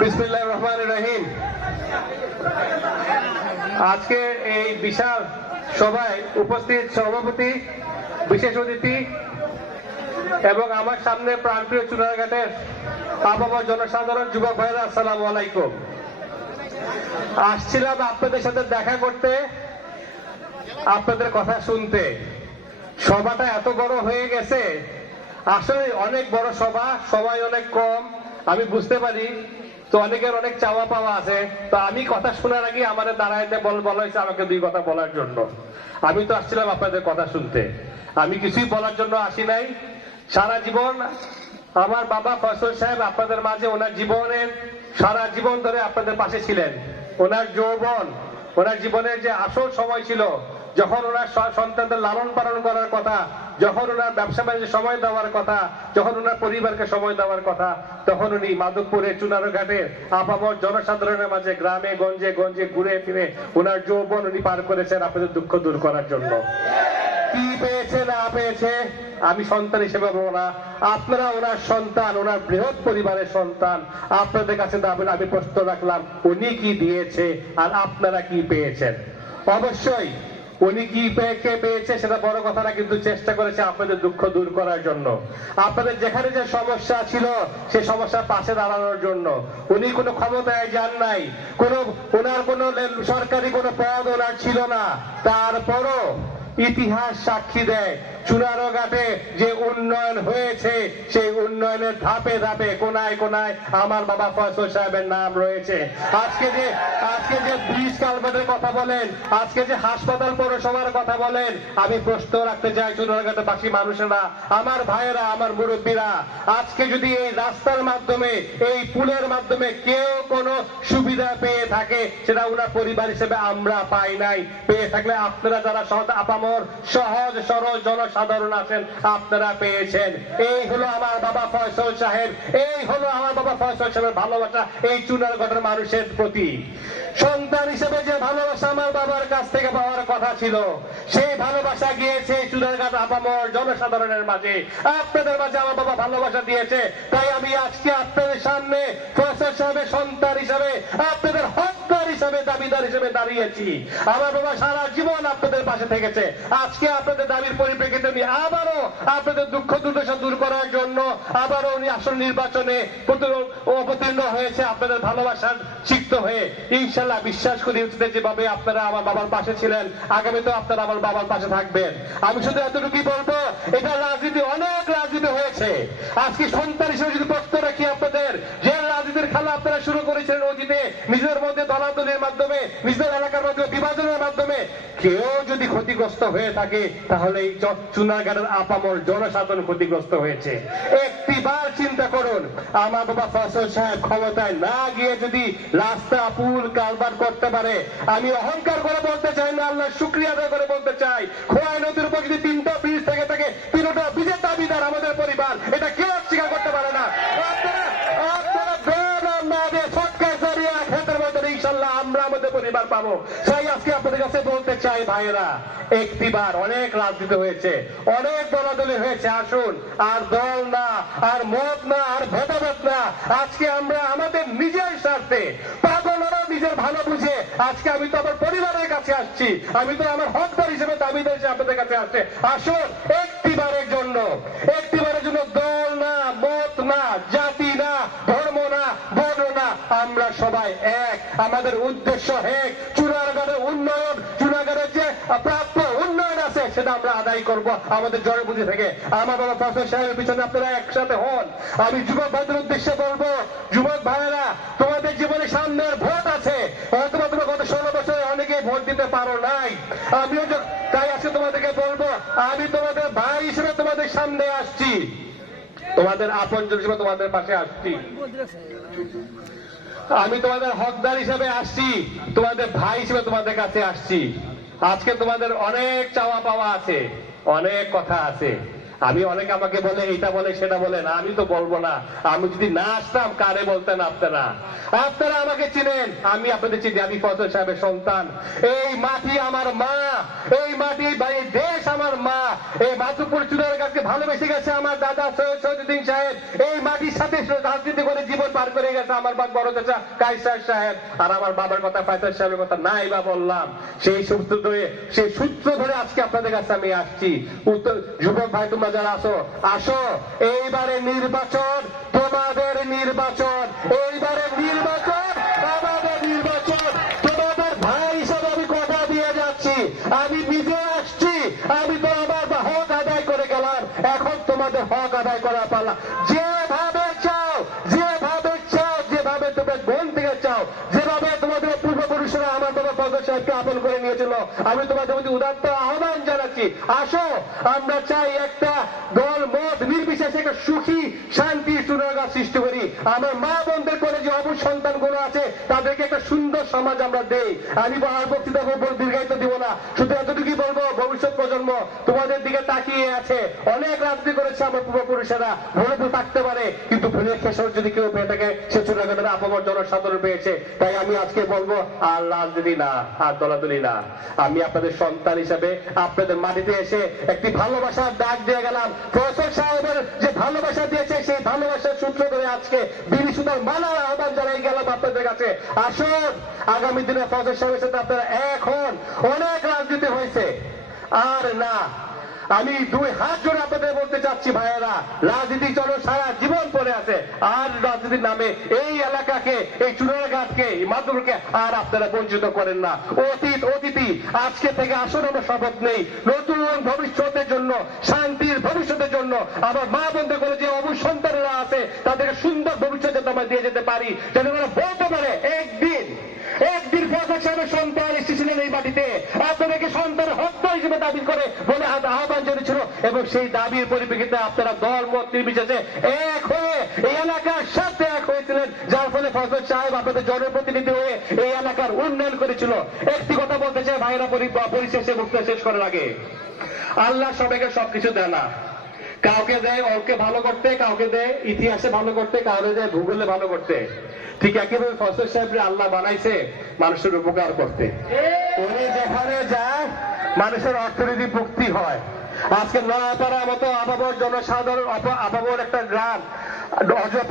বিসমিল্লাহির রহমানির রহিম। আজকে এই বিশাল সভায় উপস্থিত সভাপতি, বিশেষ অতিথি এবং আমার সামনে প্রাণপ্রিয় চুনারঘাটের আপামর জনসাধারণ, যুবক ভাইরা, আসসালামু আলাইকুম। আসছিলাম আপনাদের সাথে দেখা করতে, আপনাদের কথা শুনতে। সভাটা এত বড় হয়ে গেছে, আসলে অনেক বড় সভা, সময় অনেক কম, আমি বুঝতে পারি। তো অনেকের অনেক চাওয়া পাওয়া আছে। তো আমি কথা শোনার আগে আমাদের দাঁড়াইতে বলা হয়েছে আমাকে দুই কথা বলার জন্য। আমি তো আসছিলাম আপনাদের কথা শুনতে, আমি কিছুই বলার জন্য আসি নাই। সারা জীবন আমার বাবা ফয়সল সাহেব আপনাদের মাঝে ওনার জীবনের সারা জীবন ধরে আপনাদের পাশে ছিলেন। ওনার যৌবন, ওনার জীবনের যে আসল সময় ছিল, যখন ওনার সন্তানদের লালন পালন করার কথা, যখন ওনার ব্যবসা বাণিজ্যে সময় দেওয়ার কথা, যখন ওনার পরিবারকে সময় দেওয়ার কথা, তখন উনি মাধবপুরে চুনারঘাটে আপামর জনসাধারণের মাঝে গ্রামে গঞ্জে গঞ্জে ঘুরে ফিরে ওনার যৌবন উনি পার করেছেন আপনাদের দুঃখ দূর করার জন্য। কি পেয়েছে না পেয়েছে আমি সন্তান হিসেবে বলবো না, আপনারা ওনার সন্তান, ওনার বৃহৎ পরিবারের সন্তান। আপনাদের কাছে আমি প্রশ্ন রাখলাম, উনি কি দিয়েছে আর আপনারা কি পেয়েছেন? অবশ্যই উনি কি পেয়েছে সেটা বড় কথা না, কিন্তু চেষ্টা করেছে আপনাদের দুঃখ দূর করার জন্য, আপনাদের যেখানে যে সমস্যা ছিল সেই সমস্যার পাশে দাঁড়ানোর জন্য। উনি কোনো ক্ষমতায় যান নাই, ওনার কোনো সরকারি কোনো পদ ওনার ছিল না, তারপরও ইতিহাস সাক্ষী দেয় চুনারঘাটে যে উন্নয়ন হয়েছে, সেই উন্নয়নের ধাপে ধাপে কোনায় কোনায় আমার বাবা ফয়সল সাহেবের নাম রয়েছে। আজকে যে ব্রিজ কালভার্টের কথা বলেন, আজকে যে হাসপাতাল পৌরসভার কথা বলেন, আমি প্রশ্ন রাখতে চাই চুনারঘাটবাসী মানুষেরা, আমার ভাইয়েরা, আমার মুরব্বীরা, আজকে যদি এই রাস্তার মাধ্যমে, এই পুলের মাধ্যমে কেউ কোনো সুবিধা পেয়ে থাকে, সেটা ওনার পরিবার হিসেবে আমরা পাই নাই। পেয়ে থাকলে আপনারা যারা আপামর সহজ সরল জনসাধারণ আছেন, আপনারা পেয়েছেন। এই হলো আমার বাবা ফয়সল সাহেব, এই হলো আমার বাবা ফয়সল সাহেবের ভালোবাসা এই চুনারঘাটের মানুষের প্রতি। সন্তান হিসেবে যে ভালোবাসা আমার বাবার কাছ থেকে পাওয়ার কথা ছিল, সেই ভালোবাসা গিয়েছে চুনারঘাট আপামর জনসাধারণের মাঝে, আপনাদের মাঝে আমার বাবা ভালোবাসা দিয়েছে। তাই আমি আজকে আপনাদের সামনে ফয়সল সাহেবের সন্তান হিসেবে, আপনাদের হকদার হিসেবে, দাবিদার হিসেবে দাঁড়িয়েছি। আমার বাবা সারা জীবন আপনাদের পাশে থেকেছে। আজকে আপনাদের দাবির পরিপ্রেক্ষিতে উনি আবারও আপনাদের দুঃখ দুর্দশা দূর করার জন্য আবারও উনি আসল নির্বাচনে অবতীর্ণ হয়েছে আপনাদের ভালোবাসার সিক্ত হয়ে। ইনশাল্লাহ বিশ্বাস করি যেভাবে আপনারা আমার বাবার পাশে ছিলেন, আগামী তো আপনারা আমার বাবার পাশে থাকবেন। আমি শুধু এতটুকুই বলবো, এটা রাজনীতি, অনেক রাজনীতি হয়েছে। আজকে সন্তান হিসেবে যদি প্রশ্ন রাখি আপনাদের, যে রাজনীতির খেলা আপনারা শুরু করেছিলেন অতীতে, নিজের মধ্যে দলাদলির মাধ্যমে, নিজের এলাকার মধ্যে বিভাজনের মাধ্যমে, কেউ যদি ক্ষতিগ্রস্ত হয়ে থাকে তাহলে এই চুনারঘাটের আপামর জনসাধারণ ক্ষতিগ্রস্ত হয়েছে। একটিবার চিন্তা করুন, আমার বাবা ফয়সল সাহেব ক্ষমতায় না গিয়ে যদি রাস্তা, পুল, কালভার্ট করতে পারে, আমি অহংকার করে বলতে চাই না, আল্লাহ শুকরিয়া আদায় করে বলতে চাই, খোয়াই নদীর উপর যদি 3টা ব্রিজ থেকে থাকে, 3টা ব্রিজের দাবিদার আমাদের পরিবার, এটা কেউ অস্বীকার করতে পারে না। আমরা আমাদের পরিবার পাবো। তাই আজকে আপনাদের কাছে বলতে চাই ভাইয়েরা, একটিবার, অনেক রাজনীতি হয়েছে, অনেক দলাদলি হয়েছে, আসুন আর দল না, আর মত না, আর ভেদাভেদ না, আজকে আমরা আমাদের নিজের স্বার্থে, পাগলরা নিজের ভালো বুঝে, আজকে আমি তো আমার পরিবারের কাছে আসছি, আমি তো আমার হকদার হিসেবে দাবিদার হিসেবে আপনাদের কাছে আসছে। আসুন একটিবারের জন্য দল না, মত না, জাতি না, ধর্ম না, বর্ণ না, আমরা সবাই এক। আমাদের উদ্দেশ্য এক, চুনারঘাটের উন্নয়ন, চুনারঘাটের যে প্রাপ্য উন্নয়ন আছে সেটা আমরা আদায় করব আমাদের জনবুদ্ধি থেকে। আমার বাবা ফয়সল সাহেবের পিছনে আপনারা একসাথে হন। আমি যুবক ভাইদের উদ্দেশ্যে বলবো, যুবক ভাইয়েরা, তোমাদের জীবনে সামনের ভোট আছে, অথবা তোমরা গত 16 বছরে অনেকেই ভোট দিতে পারো নাই। আমিও তাই আজকে তোমাদেরকে বলবো, আমি তোমাদের ভাই হিসেবে তোমাদের সামনে আসছি, তোমাদের আপনজন হিসেবে তোমাদের পাশে আসছি, আমি তোমাদের হকদার হিসেবে আসছি, তোমাদের ভাই হিসেবে তোমাদের কাছে আসছি। আজকে তোমাদের অনেক চাওয়া পাওয়া আছে, অনেক কথা আছে। আমি অনেকে আমাকে বলে, এটা বলে সেটা বলে না, আমি তো বলবো না। আমি যদি না আসতাম কারে বলতেন আপনারা? আপনারা আমাকে চিনেন, আমি আপনাদের চিনি, আমি ফজল সাহেবের সন্তান। এই মাটি আমার মা, এই মাটি এই দেশ আমার মা। এই মাধবপুর চুনারগাঁকে ভালোবেসে গেছে আমার দাদা সৈয়দ শহীদুদ্দিন সাহেব। এই মাটির সাথে রাজনীতি করে জীবন পার করে গেছে আমার বড় চাচা কায়সার সাহেব। আর আমার বাবার কথা ফয়সাল সাহেবের কথা নাই বা বললাম। সেই সূত্র ধরে আজকে আপনাদের কাছে আমি আসছি। উত্তর যুবক ভাই তোমরা যারা আসো, এইবারে নির্বাচন তোমাদের নির্বাচন, এইবারে নির্বাচন আমাদের নির্বাচন। তোমাদের ভাই হিসাবে আমি কথা দিয়ে যাচ্ছি, আমি নিজে আসছি, আমি তো আমার হক আদায় করে গেলাম, এখন তোমাদের হক আদায় করা পালা। যেভাবে চাও, যেভাবে তোমরা মন থেকে চাও, যেভাবে তোমাদের পূর্বপুরুষরা আমার বাবা ফজল সাহেবকে আপন করে নিয়েছিল, আমি তোমাদের প্রতি উদাত্ত আহ্বান জানাচ্ছি, আসো আমরা চাই একটা দল মত নির্বিশেষে একটা সুখী শান্তি চুনারগাঁ সৃষ্টি করি। আমার মা বোনদের করে যে অবুঝ সন্তান গুলো আছে তাদেরকে একটা সুন্দর সমাজ আমরা দেই। আমি আর বক্তৃতা দীর্ঘায়িত দিব না, শুধু এতটুকুই বলবো, ভবিষ্যৎ প্রজন্ম তোমাদের দিকে তাকিয়ে আছে। অনেক রাজনীতি করেছে আমার পূর্বপুরুষেরা, ভুলে থাকতে পারে, কিন্তু ভুলের খেসর যদি কেউ পেয়ে থাকে সে চুনারগাঁয়ের আপামর জনসাধারণ পেয়েছে। তাই আমি আজকে বলবো আর রাজনীতি না, আর দলাদলি না। আমি আপনাদের সন্তান হিসেবে আপনাদের মাটিতে এসে একটি ভালোবাসার ডাক দিয়ে গেলাম। ফয়সাল সাহেবের যে ভালোবাসা দিয়েছে সেই ভালোবাসার সূত্র ধরে আজকে বিড়ি সুতার মালার আহ্বান জানাই গেলাম আপনাদের কাছে। আসুন, আগামী দিনে ফয়সাল সাহেবের সাথে আপনারা এখন অনেক রাজনীতি হয়েছে, আর না। আমি দুই হাত জোড়ে আপনাদের বলতে চাচ্ছি ভাইয়েরা, রাজনীতি চলো সারা জীবন পড়ে আছে, আর রাজনীতির নামে এই এলাকাকে, এই চুনারগাঁকে, এই মাধবপুরকে আর আপনারা বঞ্চিত করেন না। অতীতই আজকে থেকে আসুন আমরা শপথ নেই নতুন ভবিষ্যতের জন্য, শান্তির ভবিষ্যতের জন্য। আমার মা বোনদের করে যে অবুঝ সন্তানেরা আছে তাদেরকে সুন্দর ভবিষ্যৎ যাতে আমরা দিয়ে যেতে পারি, যাতে তারা বলতে পারে একদিন ফজল সাহেবের সন্তান এসেছিলেন এই মাটিতে, আপনাদেরকে সন্তান হত্যা হিসেবে দাবি করে বলে আহ্বান জানিয়েছিল, এবং সেই দাবির পরিপ্রেক্ষিতে আপনারা দল মত নির্বিশেষে এক হয়ে এই এলাকার সাথে এক হয়েছিলেন, যার ফলে ফজল সাহেব আপনাদের জনপ্রতিনিধি হয়ে এই এলাকার উন্নয়ন করেছিল। একটি কথা বলতে চাই ভাইয়েরা, পরিশেষে বক্তব্য শেষ করার আগে, আল্লাহ সবাইকে সবকিছু দেয় না। কাউকে দেয় অঙ্কে ভালো করতে, কাউকে দেয় ইতিহাসে ভালো করতে, কাউকে দেয় ভূগোলে ভালো করতে। ঠিক একইভাবে ফজল সাহেবরে আল্লাহ বানাইছে মানুষের উপকার করতে। উনি যেখানে যায় মানুষের অর্থনীতি মুক্তি হয়। আজকে নয়াপাড়ার মতো আবাবর জনসাধারণ, আবাবর একটা গ্রাম,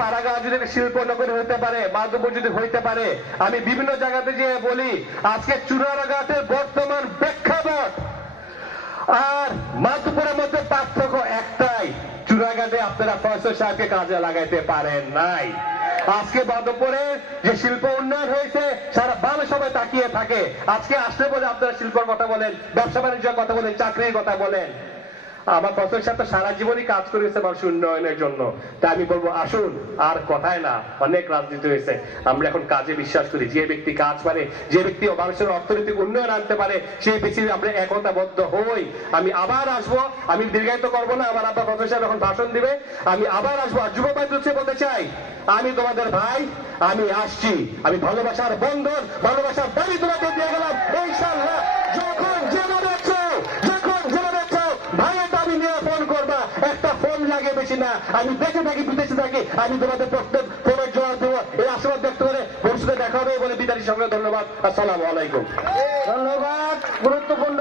পাড়াগাঁ যদি শিল্প নগরী হইতে পারে, মাধবপুর যদি হইতে পারে, আমি বিভিন্ন জায়গাতে যে বলি আজকে চুনারগাঁতের বর্তমান প্রেক্ষাপট আর মাধবপুরের মধ্যে পার্থক্য একটাই, চুনারগাঁতে আপনারা ফয়সাল সাহেবকে কাজে লাগাইতে পারেন নাই। আজকে মাধবপুরে যে শিল্প উন্নয়ন হয়েছে সারা বাংলা সবাই তাকিয়ে থাকে। আজকে আসলে বলে আপনারা শিল্পের কথা বলেন, ব্যবসা বাণিজ্যের কথা বলেন, চাকরির কথা বলেন। আমার ফজল সাহেব সারা জীবনই কাজ করেছে মানুষ উন্নয়নের জন্য। তাই আমি বলবো আসুন, আর কথায় না, অনেক রাজনীতি হয়েছে, আমরা এখন কাজে বিশ্বাস করি। যে ব্যক্তি কাজ পারে, যে ব্যক্তি মানুষের অর্থনৈতিক উন্নয়ন আনতে পারে, সেই ব্যক্তি আমরা একতাবদ্ধ হই। আমি আবার আসবো, আমি দীর্ঘায়িত করবো না, আমার আব্বা ফজল সাহেব এখন ভাষণ দিবে, আমি আবার আসবো। আর যুব ভাই বলতে চাই, আমি তোমাদের ভাই, আমি আসছি, আমি ভালোবাসার বন্ধন, ভালোবাসার দাবি তোমাকে দিয়ে গেলাম। ইনশাআল্লাহ যখন যেভাবে চাও, ভাইয়ের দাবি নিয়ে ফোন করবা, একটা ফোন লাগে বেশি না, আমি দেখে থাকি, বিদেশে থাকি, আমি তোমাদের প্রত্যেক ফোনের জবাব দেবো। এই আশীর্বাদ ব্যক্ত করে ভবিষ্যতে দেখা হবে বলে বিদায়ী সঙ্গে ধন্যবাদ। আসসালামু আলাইকুম। ধন্যবাদ। গুরুত্বপূর্ণ